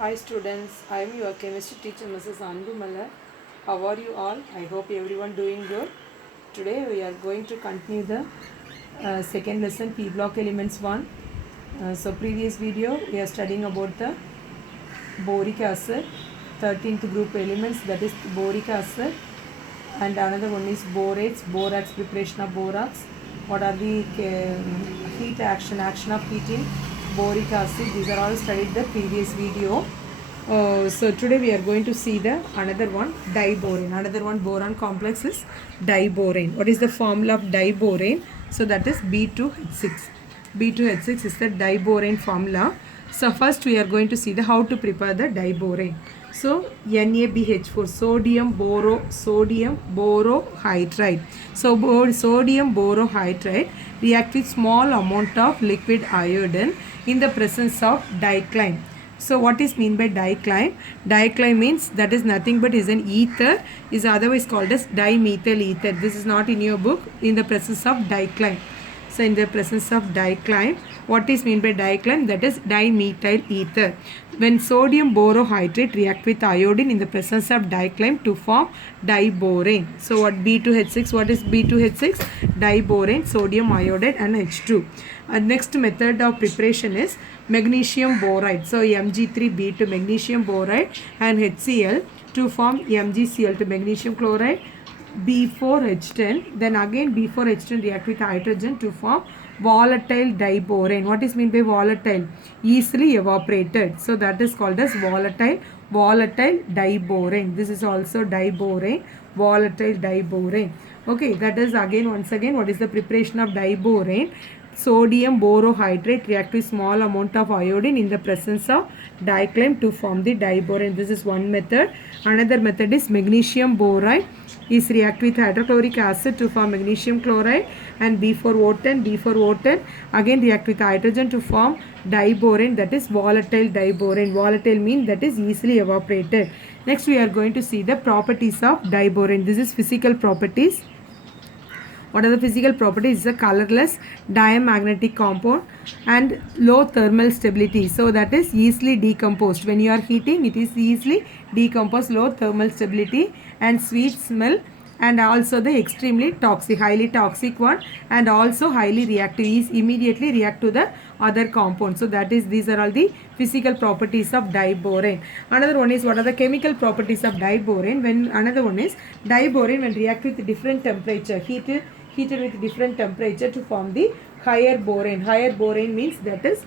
Hi students, I am your chemistry teacher Mrs. Anbu Mallar. How are you all? I hope everyone doing good. Today we are going to continue the second lesson P block elements 1. So previous video we are studying about the boric acid, 13th group elements, that is boric acid, and another one is borates, borax, preparation of borax. What are the heat action of heating boric acid? These are all studied the previous video. So today we are going to see the another one, diborane. Another one boron complex is diborane. What is the formula of diborane? So that is B2H6. B2H6 is the diborane formula. So first we are going to see the how to prepare the diborane. So NaBH4, sodium borohydride. So sodium borohydride react with small amount of liquid iodine in the presence of dicline. So what is mean by dicline? Dicline means that is nothing but is an ether, is otherwise called as dimethyl ether. This is not in your book. In the presence of dicline. So in the presence of dicline, what is mean by dicline? That is dimethyl ether. When sodium borohydride react with iodine in the presence of dicline to form diborane. So what B2H6? What is B2H6? Diborane, sodium iodide and H2. Next method of preparation is magnesium boride. So Mg3B2 magnesium boride and HCl to form MgCl2 magnesium chloride. B4H10, then again B4H10 react with hydrogen to form volatile diborane. What is mean by volatile? Easily evaporated. So that is called as volatile diborane. This is also diborane, volatile diborane. Okay, that is again once again what is the preparation of diborane? Sodium borohydride react with small amount of iodine in the presence of dicline to form the diborane. This is one method. Another method is magnesium boride is react with hydrochloric acid to form magnesium chloride, and B4O10 again react with hydrogen to form diborane, that is volatile diborane. Volatile means that is easily evaporated. Next we are going to see the properties of diborane. This is physical properties. What are the physical properties? It's a colorless diamagnetic compound and low thermal stability. So that is easily decomposed. When you are heating, it is easily decomposed, low thermal stability and sweet smell, and also the extremely toxic, highly toxic one, and also highly reactive, is immediately react to the other compounds. So that is, these are all the physical properties of diborane. Another one is what are the chemical properties of diborane? When another one is diborane when react with different temperature, heated with different temperature to form the higher borane. Higher borane means that is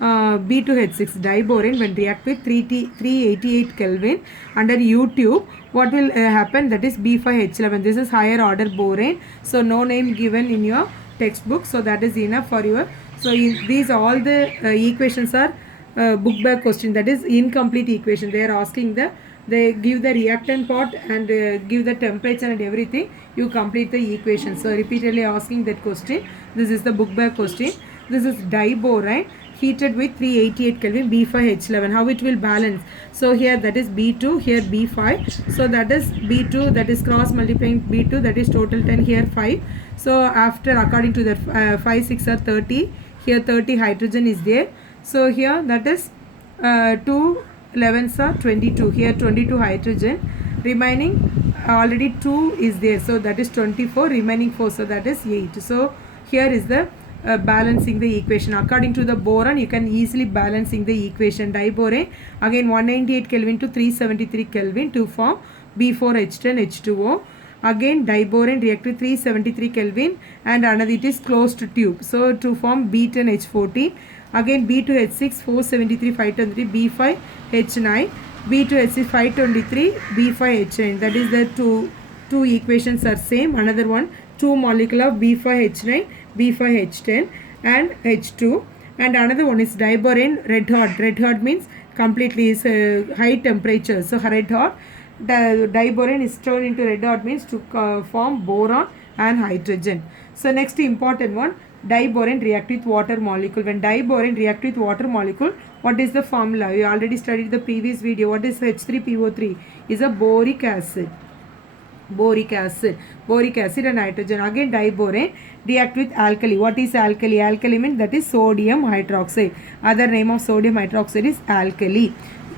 B2H6 diborane when react with 388 Kelvin under U tube, what will happen? That is B5H11. This is higher order borane. So no name given in your textbook. So that is enough for your. So these all the equations are book back question. That is incomplete equation. They are asking they give the reactant part and give the temperature and everything. You complete the equation. So repeatedly asking that question. This is the book back question. This is diborane heated with 388 Kelvin, B5H11. How it will balance? So here that is B2, here B5. So that is B2, that is cross multiplying B2, that is total 10, here 5. So after according to that 5, 6 are 30. Here 30 hydrogen is there. So here that is 2 11s are 22. Here 22 hydrogen. Remaining already 2 is there. So that is 24. Remaining 4. So that is 8. So here is the balancing the equation. According to the boron, you can easily balancing the equation. Diborane again 198 Kelvin to 373 Kelvin to form B4H10 H2O. Again diborane react with 373 Kelvin and another it is closed tube. So to form B10 H14. Again B2H6 473 523 B5H9, B2H6 523 B5H9. That is the two equations are same. Another one, two molecule of B5H9, B5H10 and H2. And another one is diborane red hot. Red hot means completely is high temperature. So red hot. The diborane is turned into red hot means to form boron and hydrogen. So next important one, diborane react with water molecule. When diborane react with water molecule, what is the formula? You already studied the previous video. What is H3PO3? Is a boric acid. Boric acid and nitrogen. Again diborane react with alkali. What is alkali? Alkali means that is sodium hydroxide. Other name of sodium hydroxide is alkali.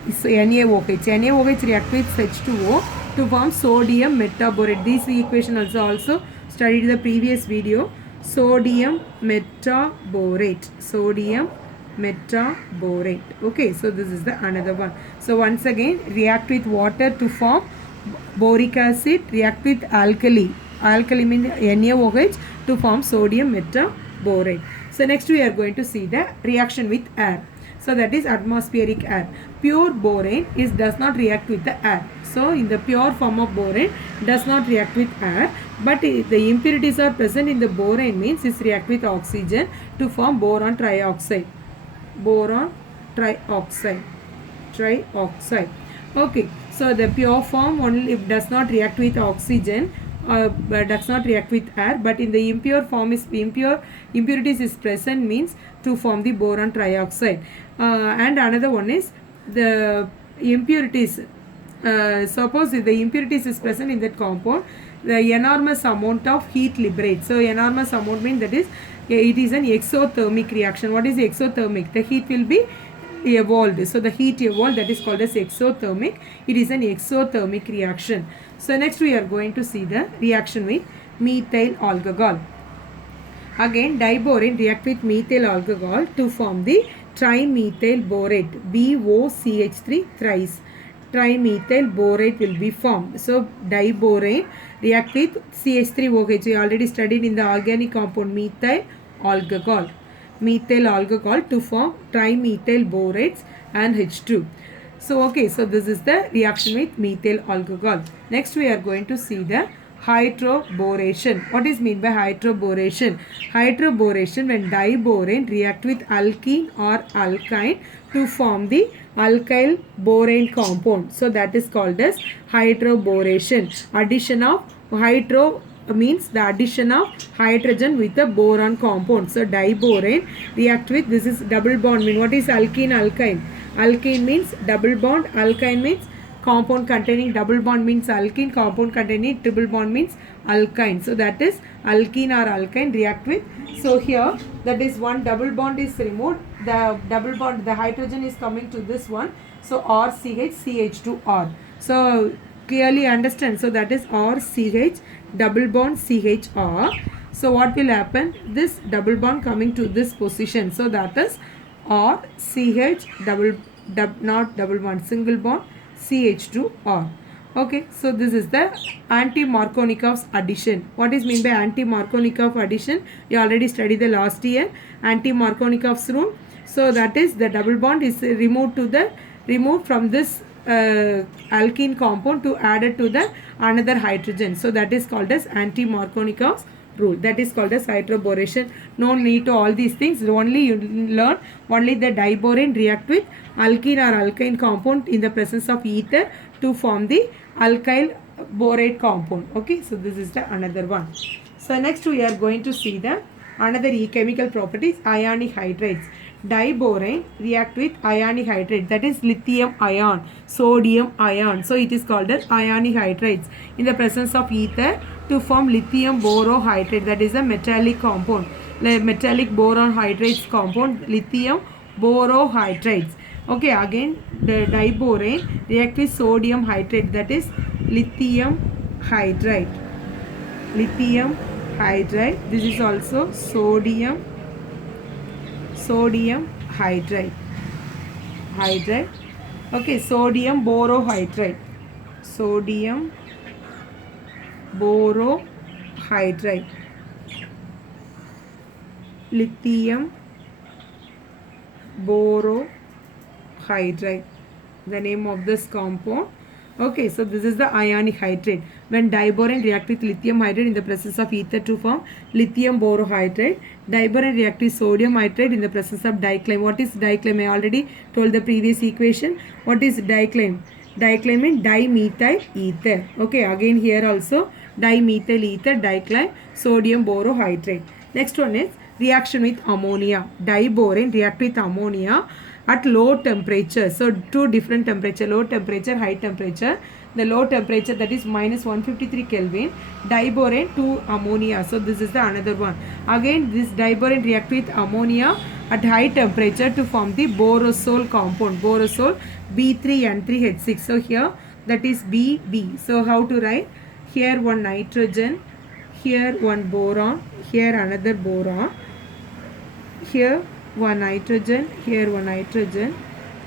is NaOH. NaOH react with H2O to form sodium metaborate. This equation also studied in the previous video. Sodium metaborate. Sodium metaborate. Okay, so this is the another one. So once again, react with water to form boric acid, react with alkali. Alkali means NaOH to form sodium metaborate. So next we are going to see the reaction with air. So that is atmospheric air. Pure borane does not react with the air. So in the pure form of borane does not react with air, but the impurities are present in the borane means it react with oxygen to form boron trioxide. Boron trioxide. Okay, so the pure form only does not react with oxygen, does not react with air, but in the impure form is impurities is present means to form the boron trioxide. And another one is the impurities. Suppose if the impurities is present in that compound, the enormous amount of heat liberates. So enormous amount means that is it is an exothermic reaction. What is exothermic? The heat will be evolved. So the heat evolved, that is called as exothermic. It is an exothermic reaction. So next we are going to see the reaction with methyl alcohol. Again, diborane react with methyl alcohol to form the trimethyl borate. BOCH3 thrice. Trimethyl borate will be formed. So diborane react with CH3OH. We already studied in the organic compound methyl alcohol. Methyl alcohol to form trimethyl borates and H2. So okay, so this is the reaction with methyl alcohol. Next we are going to see the hydroboration. What is meant by hydroboration? Hydroboration when diborane react with alkene or alkyne to form the alkyl borane compound. So that is called as hydroboration. Addition of hydro means the addition of hydrogen with the boron compound. So diborane react with, this is double bond mean. What is alkene alkyne? Alkene means double bond, alkyne means compound containing double bond means alkene, compound containing triple bond means alkyne. So that is alkene or alkyne react with. So here that is one double bond is removed, the double bond, the hydrogen is coming to this one. So RCH CH2R. So clearly understand. So that is RCH double bond CHR. So what will happen? This double bond coming to this position. So that is RCH not double bond, single bond CH2R. Okay, so this is the anti-Markovnikov's addition. What is mean by anti-Markovnikov addition? You already studied the last year anti-Markovnikov's rule. So that is the double bond is removed from this alkene compound to add it to the another hydrogen. So that is called as anti-Markovnikov's rule. That is called as hydroboration. No need to all these things. Only you learn only the diborane react with alkene or alkyne compound in the presence of ether to form the alkyl borate compound. Okay, so this is the another one. So next we are going to see the another chemical properties, ionic hydrides. Diborane react with ionic hydride, that is lithium ion, sodium ion. So it is called as ionic hydrides in the presence of ether to form lithium borohydride, that is a metallic compound. Metallic boron hydrates compound, lithium borohydrides. Okay, again the diborane react with sodium hydride, that is lithium hydride. Lithium hydride. This is also sodium hydride. Okay, sodium borohydride. Sodium borohydride. Lithium borohydride, the name of this compound. Okay, so this is the ionic hydride. When diborane react with lithium hydride in the presence of ether to form lithium borohydride, diborane react with sodium hydride in the presence of diclime. What is diclime? I already told the previous equation. What is diclime? Diclime means dimethyl ether. Okay, again here also dimethyl ether, diclime, sodium borohydride. Next one is reaction with ammonia. Diborane react with ammonia at low temperature. So two different temperature, low temperature, high temperature. The low temperature, that is minus 153 Kelvin, diborane to ammonia. So this is the another one. Again this diborane react with ammonia at high temperature to form the borosol compound. Borosol B3N3H6. So here that is BB. So how to write? Here one nitrogen, here one boron, here another boron, here one nitrogen, here one nitrogen,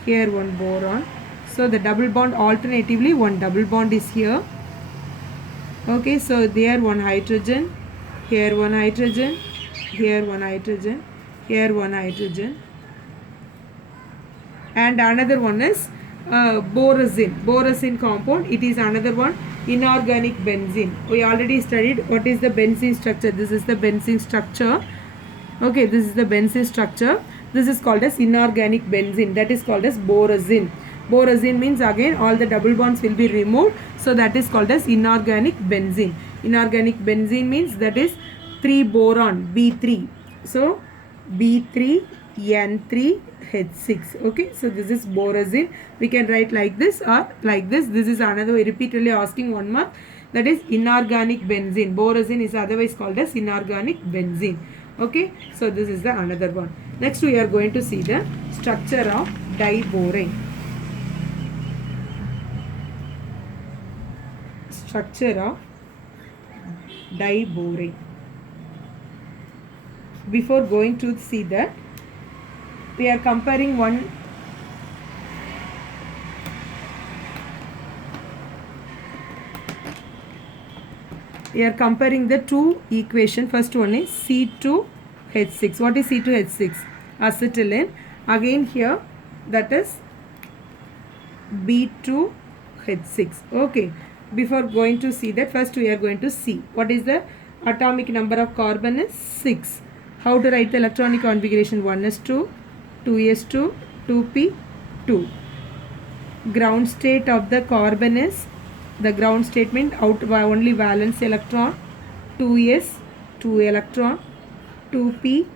here one boron. So the double bond, alternatively one double bond is here. Okay, so there one hydrogen, here one hydrogen, here one hydrogen, here one hydrogen, and another one is borazine compound. It is another one, inorganic benzene. We already studied what is the benzene structure. This is the benzene structure. Okay, this is the benzene structure. This is called as inorganic benzene. That is called as borazine. Borazine means again all the double bonds will be removed. So that is called as inorganic benzene. Inorganic benzene means that is 3 boron, B3. So B3N3H6. Okay, so this is borazine. We can write like this or like this. This is another way, repeatedly asking 1 mark. That is inorganic benzene. Borazine is otherwise called as inorganic benzene. Okay, so this is the another one. Next we are going to see the structure of diborane. Structure of diborane. Before going to see that, we are comparing one the two equation. First one is C2H6. What is C2H6? Acetylene. Again here that is B2H6. Okay, before going to see that, first we are going to see what is the atomic number of carbon is 6. How to write the electronic configuration? 1s2, 2s2, 2p2. Ground state of the carbon is, the ground statement out only valence electron, 2s 2 electron, 2p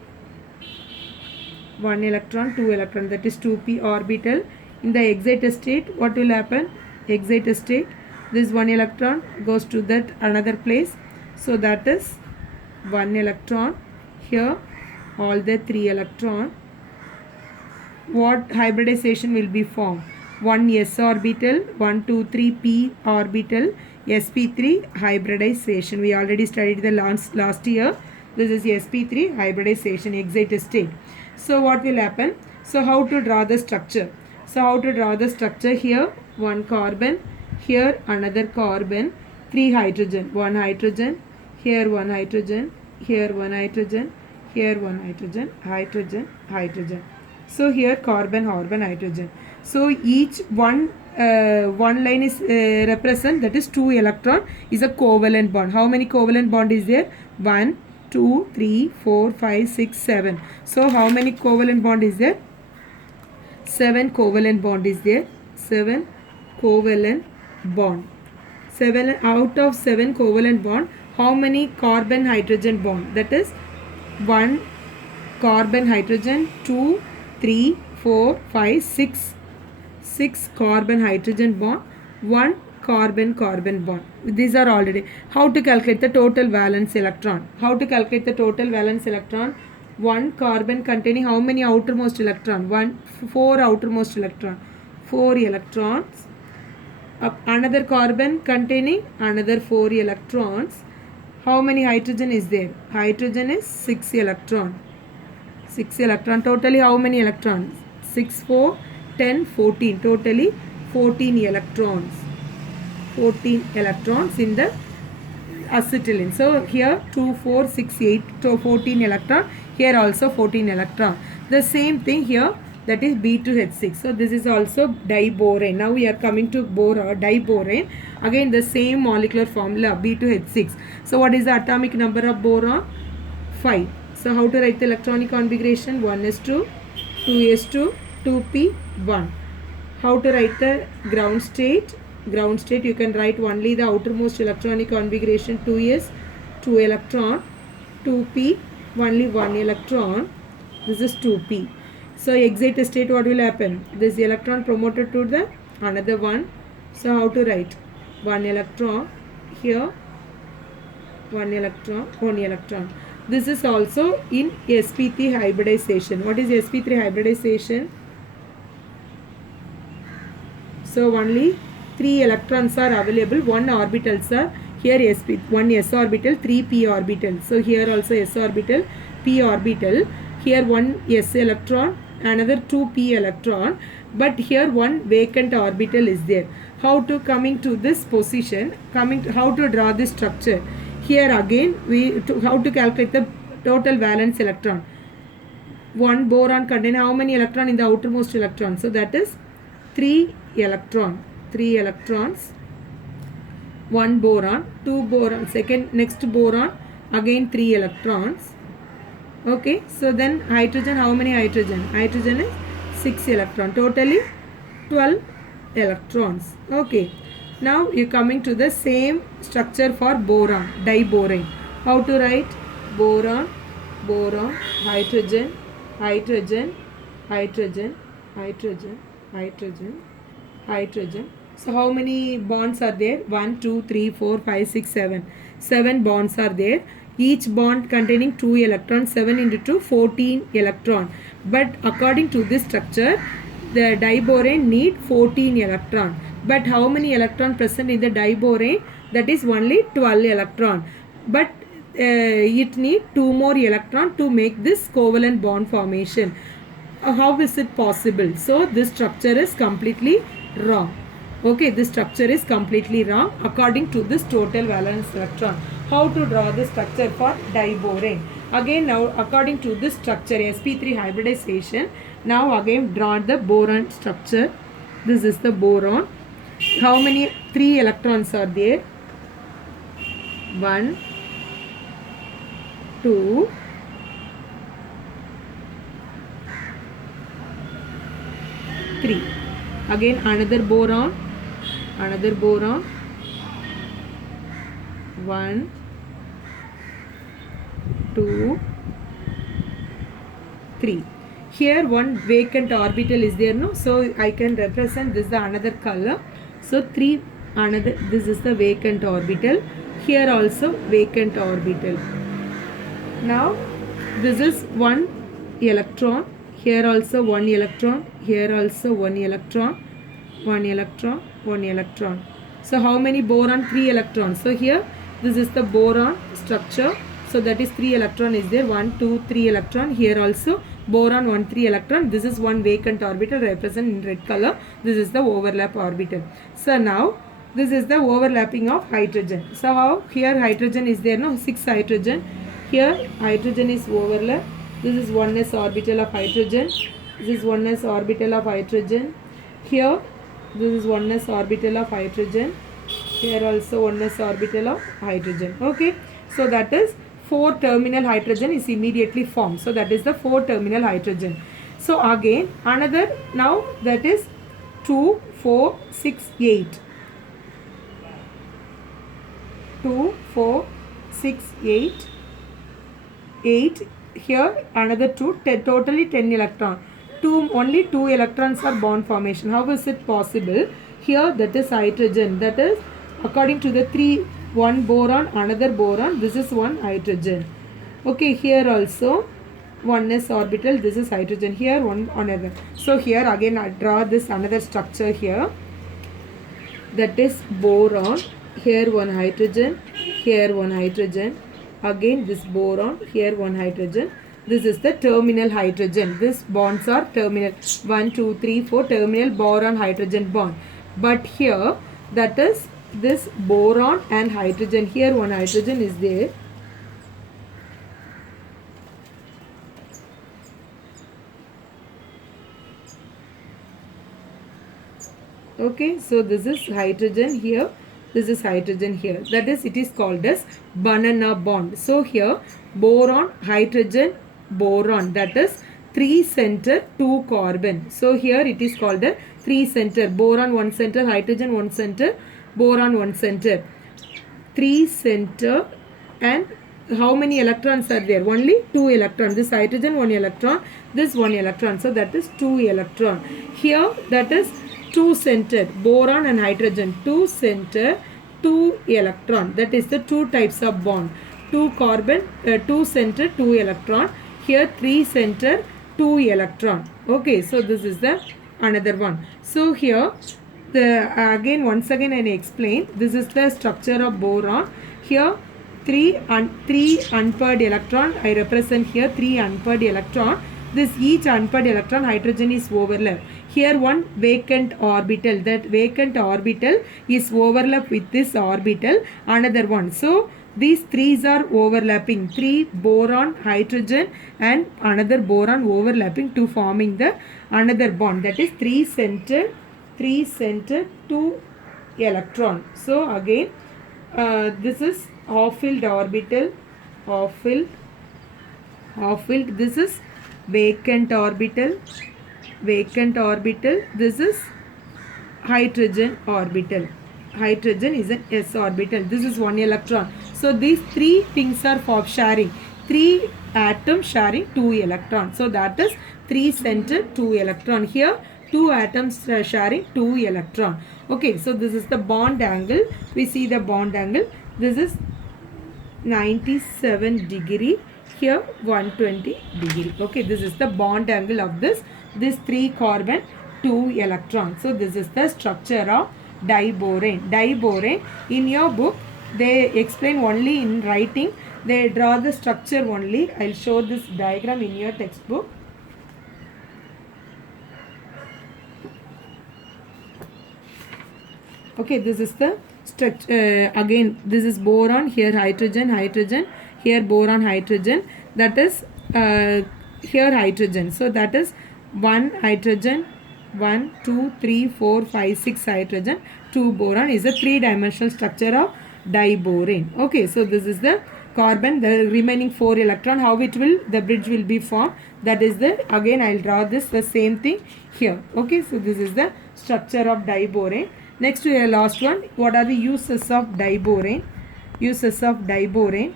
1 electron, 2 electron, that is 2p orbital. In the excited state, what will happen? Excited state, this 1 electron goes to that another place, so that is 1 electron. Here all the 3 electron. What hybridization will be formed? 1 s orbital, 1 2 3 p orbital, sp3 hybridization. We already studied the last year. This is sp3 hybridization, excited state. So what will happen? So how to draw the structure? So how to draw the structure? Here one carbon, here another carbon, 3 hydrogen, 1 hydrogen, here 1 hydrogen, here 1 hydrogen, here 1 hydrogen, hydrogen, hydrogen. So here carbon, carbon, hydrogen. So each one line is represent, that is 2 electron is a covalent bond. How many covalent bond is there? 1 2 3 4 5 6 7. So how many covalent bond is there? 7 covalent bond is there. 7 covalent bond. 7 out of 7 covalent bond, how many carbon hydrogen bond? That is 1 carbon hydrogen, 2 3 4 5 6 carbon hydrogen bond, 1 carbon carbon bond. These are already. How to calculate the total valence electron? How to calculate the total valence electron? 1 carbon containing how many outermost electron? 4 outermost electron, 4 electrons. Another carbon containing another 4 electrons. How many hydrogen is there? Hydrogen is 6 electron. 6 electron. Totally how many electrons? 6 4 10 14. Totally 14 electrons. 14 electrons in the acetylene. So here 2 4 6 8, so 14 electron. Here also 14 electron. The same thing here, that is B2H6. So this is also diborane. Now we are coming to diborane. Again the same molecular formula, B2H6. So what is the atomic number of boron? 5. So how to write the electronic configuration? 1s2, 2s2, 2p1. How to write the ground state? Ground state, you can write only the outermost electronic configuration, 2s 2 electron, 2p only 1 electron. This is 2p. So excited state, what will happen? This electron promoted to the another one. So how to write? 1 electron here, 1 electron, 1 electron. This is also in sp3 hybridization. What is sp3 hybridization? So only 3 electrons are available. 1 orbitals are here, sp, 1 s orbital, 3 p orbital. So here also s orbital, p orbital. Here 1 s electron, another 2 p electron, but here 1 vacant orbital is there. How to coming to this position, how to draw this structure? Here again how to calculate the total valence electron. One boron contain how many electron in the outermost electron? So that is 3 electrons. 1 boron, 2 boron, next boron, again 3 electrons. Okay, so then hydrogen, how many hydrogen? Hydrogen is 6 electron, totally 12 electrons. Okay, now you coming to the same structure for boron, diborane. How to write? Boron, boron, hydrogen, hydrogen, hydrogen, hydrogen, hydrogen, hydrogen. So how many bonds are there? 1, 2, 3, 4, 5, 6, 7. 7 bonds are there. Each bond containing 2 electrons. 7 into 2, 14 electron. But according to this structure, the diborane need 14 electron. But how many electron present in the diborane? That is only 12 electron. But it need 2 more electron to make this covalent bond formation. How is it possible? So this structure is completely wrong. Okay, this structure is completely wrong according to this total valence electron. How to draw the structure for diborane? Again, now according to this structure, sp3 hybridization, now again draw the boron structure. This is the boron. How many? 3 electrons are there. 1, 2, 3. Again another boron, 1, 2, 3. Here 1 vacant orbital is there, no? So I can represent this the another color. So 3 another, this is the vacant orbital. Here also vacant orbital. Now this is 1 electron. Here also 1 electron. Here also 1 electron. 1 electron. 1 electron. So how many boron? 3 electrons. So here this is the boron structure. So that is 3 electron is there. 1, 2, 3 electron. Here also boron 1, 3 electron. This is 1 vacant orbital represented in red color. This is the overlap orbital. So now this is the overlapping of hydrogen. So how? Here hydrogen is there, no? 6 hydrogen. Here hydrogen is overlap. This is 1s orbital of hydrogen. This is 1s orbital of hydrogen. Here this is 1s orbital of hydrogen. Here also 1s orbital of hydrogen. Okay, so that is 4 terminal hydrogen is immediately formed. So that is the 4 terminal hydrogen. So again another, now that is 2, 4, 6, 8. 2, 4, 6, 8. 8. Here another 2, totally 10 electron. Only 2 electrons are bond formation. How is it possible? Here that is hydrogen. That is according to the 3, 1 boron, another boron. This is 1 hydrogen. Okay, here also 1s orbital. This is hydrogen. Here 1 another. So here again I draw this another structure here. That is boron. Here 1 hydrogen. Here 1 hydrogen. Again this boron. Here 1 hydrogen. This is the terminal hydrogen. These bonds are terminal. 1, 2, 3, 4 terminal boron hydrogen bond. But here that is this boron and hydrogen. Here 1 hydrogen is there. Okay, so this is hydrogen here. This is hydrogen here. That is, it is called as banana bond. So here boron, hydrogen, boron. That is 3 center 2 carbon. So here it is called a 3 center. Boron 1 center, hydrogen 1 center, boron 1 center. 3 center, and how many electrons are there? Only 2 electrons. This hydrogen 1 electron, this 1 electron. So that is 2 electron. Here that is 2 center, boron and hydrogen. 2 center, 2 electron. That is the 2 types of bond. 2 carbon, 2 center, 2 electron. Here 3 center, 2 electron. Okay, so this is the another one. So here once again I explain. This is the structure of boron. Here three unpaired electron. I represent here 3 unpaired electron. This each unpaired electron hydrogen is overlap. Here one vacant orbital. That vacant orbital is overlap with this orbital. Another one. So these threes are overlapping. 3 boron, hydrogen and another boron overlapping to forming the another bond. That is 3 center 2 electron. So again this is half-filled orbital, half-filled. This is vacant orbital. This is hydrogen orbital. Hydrogen is an s orbital. This is 1 electron. So these 3 things are for sharing. 3 atoms sharing 2 electrons. So that is 3 center 2 electron. Here 2 atoms sharing 2 electron. Okay, so this is the bond angle. We see the bond angle. This is 97 degree. Here 120 degree. Okay, this is the bond angle of this 3 carbon 2 electrons. So this is the structure of diborane. Diborane in your book they explain only in writing. They draw the structure only. I'll show this diagram in your textbook. Okay, this is the structure. Again this is boron, here hydrogen, here boron, hydrogen. That is here hydrogen. So that is 1 hydrogen, 1 2 3 4 5 6 hydrogen, 2 boron is a 3-dimensional structure of diborane. Okay, so this is the carbon, the remaining 4 electron, how it will, the bridge will be formed. That is the, again I'll draw this the same thing here. Okay, so this is the structure of diborane. Next we have last one. What are the uses of diborane?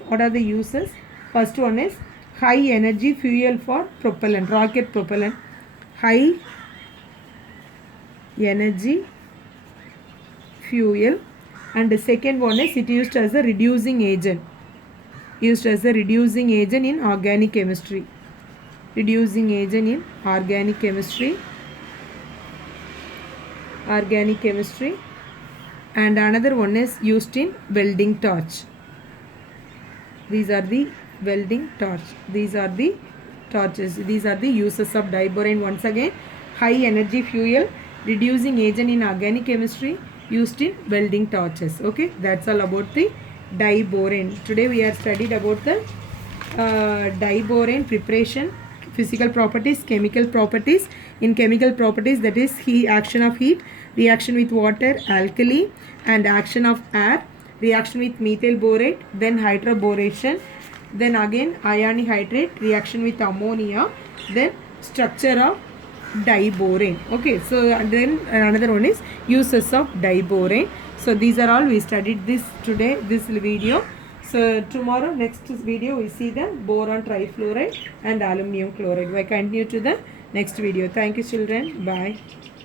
What are the uses? First one is high energy fuel for propellant, rocket propellant. High energy fuel. And the second one is it used as a reducing agent. In organic chemistry. Organic chemistry. And another one is used in welding torch. These are the welding torch. These are the torches. These are the uses of diborane. Once again, high energy fuel, reducing agent in organic chemistry, used in welding torches. Okay, that's all about the diborane. Today we have studied about the diborane preparation, physical properties, chemical properties. In chemical properties, that is action of heat, reaction with water, alkali, and action of air, reaction with methyl borate, then hydroboration, then again ionic hydrate, reaction with ammonia, then structure of diborane. Okay, so then another one is uses of diborane. So these are all we studied this today, this video. So tomorrow, next video, we see the boron trifluoride and aluminum chloride. We continue to the next video. Thank you, children. Bye.